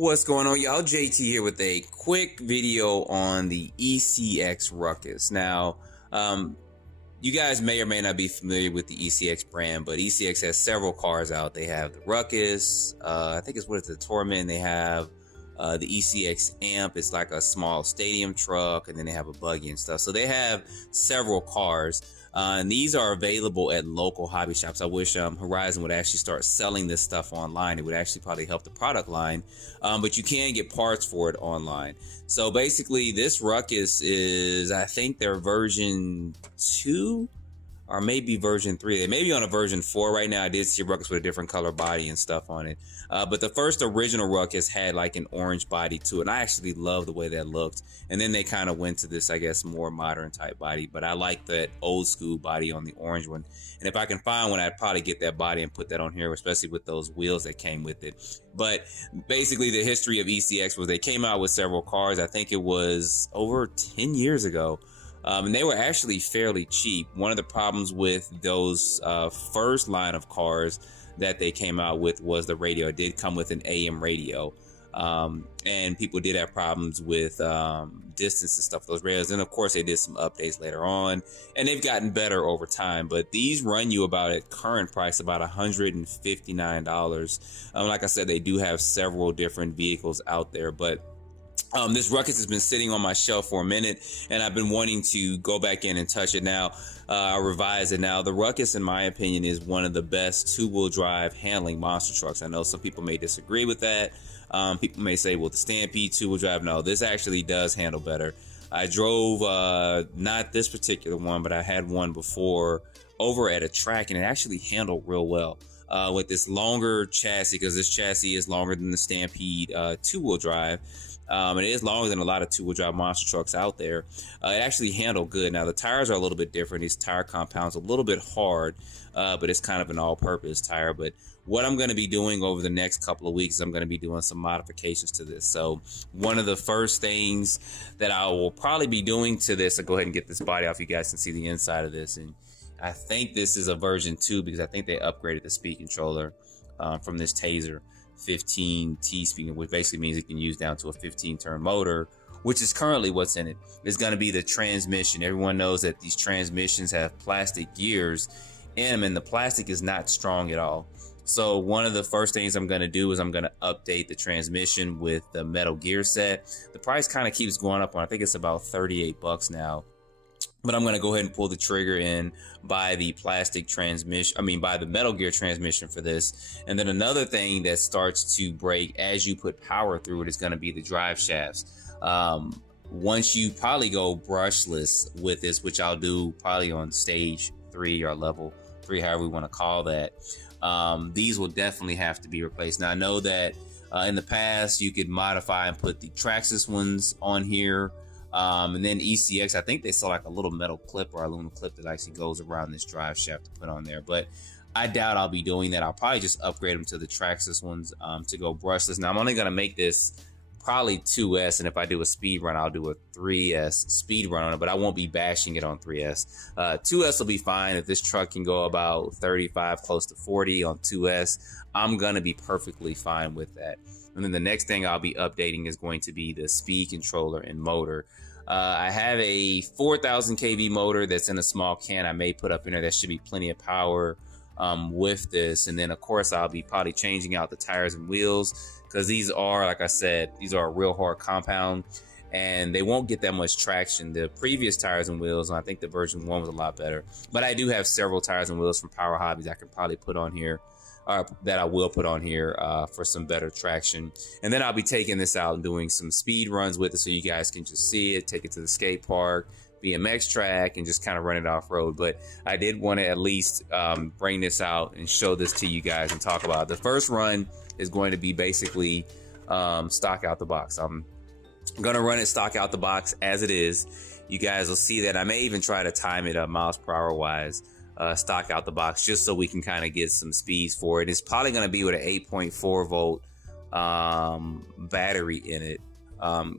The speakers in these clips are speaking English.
What's going on, y'all? JT here with a quick video on the ECX Ruckus. Now, you guys may or may not be familiar with the ECX brand, but ECX has several cars out. They have the Ruckus, I think it's the Torment. They have the ECX Amp. It's like a small stadium truck, and then they have a buggy and stuff. So they have several cars, and these are available at local hobby shops. I wish Horizon would actually start selling this stuff online. It would actually probably help the product line, but you can get parts for it online. So basically, this Ruckus is, I think, their version 2 or maybe version 3. They may be on a version 4 right now. I did see a Ruckus with a different color body and stuff on it. But the first original Ruckus had like an orange body to it, and I actually love the way that looked. And then they kind of went to this, I guess, more modern type body. But I like that old school body on the orange one. And if I can find one, I'd probably get that body and put that on here, especially with those wheels that came with it. But basically, the history of ECX was they came out with several cars. I think it was over 10 years ago. And they were actually fairly cheap. One of the problems with those first line of cars that they came out with was the radio. It did come with an AM radio. And people did have problems with distance and stuff, those radios. And of course, they did some updates later on, and they've gotten better over time. But these run you about, at current price, about $159. Like I said, they do have several different vehicles out there, but this Ruckus has been sitting on my shelf for a minute, and I've been wanting to go back in and touch it now. I revise it now. The Ruckus, in my opinion, is one of the best two-wheel drive handling monster trucks. I know some people may disagree with that. People may say, well, the Stampede two-wheel drive. No, this actually does handle better. I drove, not this particular one, but I had one before over at a track, and it actually handled real well. With this longer chassis, because this chassis is longer than the Stampede two-wheel drive. It is longer than a lot of two-wheel drive monster trucks out there. It actually handled good. Now, the tires are a little bit different. These tire compounds a little bit hard, but it's kind of an all-purpose tire. But what I'm going to be doing over the next couple of weeks is I'm going to be doing some modifications to this. So one of the first things that I will probably be doing to this, I'll go ahead and get this body off. You guys can see the inside of this. And I think this is a version 2 because I think they upgraded the speed controller from this Taser 15T speed, which basically means it can use down to a 15-turn motor, which is currently what's in it. It's going to be the transmission. Everyone knows that these transmissions have plastic gears in them, and the plastic is not strong at all. So one of the first things I'm going to do is I'm going to update the transmission with the metal gear set. The price kind of keeps going up on, I think it's about $38 now. But I'm going to go ahead and pull the trigger in, buy the plastic transmission, buy the Metal Gear transmission for this. And then another thing that starts to break as you put power through it is going to be the drive shafts. Once you probably go brushless with this, which I'll do probably on stage 3 or level 3, however we want to call that, these will definitely have to be replaced. Now, I know that in the past you could modify and put the Traxxas ones on here. And then ECX, I think they saw like a little metal clip or aluminum clip that actually goes around this drive shaft to put on there. But I doubt I'll be doing that. I'll probably just upgrade them to the Traxxas ones to go brushless. Now, I'm only going to make this probably 2S, and if I do a speed run, I'll do a 3S speed run on it, but I won't be bashing it on 3S. 2S will be fine. If this truck can go about 35, close to 40 on 2S, I'm going to be perfectly fine with that. And then the next thing I'll be updating is going to be the speed controller and motor. I have a 4,000 kV motor that's in a small can I may put up in there. That should be plenty of power with this. And then, of course, I'll be probably changing out the tires and wheels because these are, like I said, these are a real hard compound and they won't get that much traction. The previous tires and wheels, and I think the version 1 was a lot better. But I do have several tires and wheels from Power Hobbies I can probably put on here. That I will put on here for some better traction. And then I'll be taking this out and doing some speed runs with it so you guys can just see it, take it to the skate park, BMX track, and just kind of run it off road. But I did want to at least bring this out and show this to you guys and talk about it. The first run is going to be basically stock out the box. I'm going to run it stock out the box as it is. You guys will see that. I may even try to time it up miles per hour wise. Stock out the box just so we can kind of get some speeds for it. It's probably going to be with an 8.4 volt battery in it,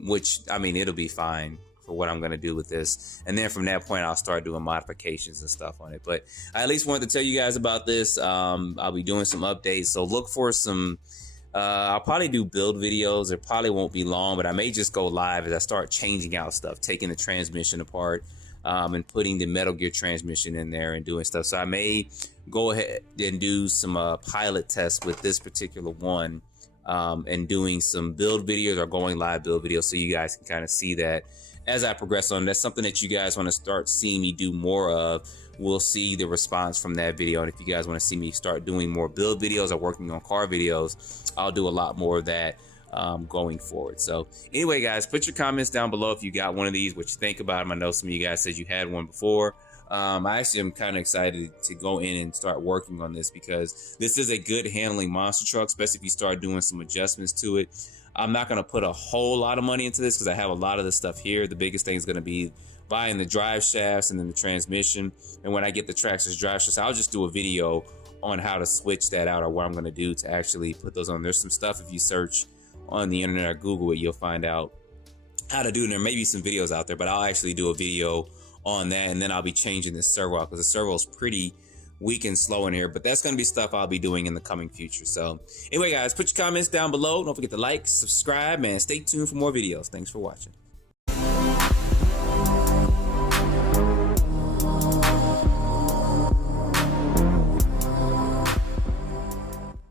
which, I mean, it'll be fine for what I'm going to do with this. And then from that point, I'll start doing modifications and stuff on it. But I at least wanted to tell you guys about this. I'll be doing some updates. So look for some I'll probably do build videos. It probably won't be long, but I may just go live as I start changing out stuff, taking the transmission apart, and putting the Metal Gear transmission in there and doing stuff. So I may go ahead and do some pilot tests with this particular one, and doing some build videos or going live build videos, so you guys can kind of see that as I progress on. That's something that you guys want to start seeing me do more of. We'll see the response from that video. And if you guys want to see me start doing more build videos or working on car videos, I'll do a lot more of that going forward. So anyway, guys, put your comments down below if you got one of these, what you think about them. I know some of you guys said you had one before. I actually am kind of excited to go in and start working on this, because this is a good handling monster truck, especially if you start doing some adjustments to it. I'm not going to put a whole lot of money into this because I have a lot of the stuff here. The biggest thing is going to be buying the drive shafts and then the transmission. And when I get the Traxxas drive shafts, I'll just do a video on how to switch that out, or what I'm going to do to actually put those on. There's some stuff, if you search on the internet or Google it, you'll find out how to do it. And there may be some videos out there, but I'll actually do a video on that, and then I'll be changing this servo out because the servo is pretty weak and slow in here. But that's going to be stuff I'll be doing in the coming future. So anyway, guys, put your comments down below. Don't forget to like, subscribe, and stay tuned for more videos. Thanks for watching.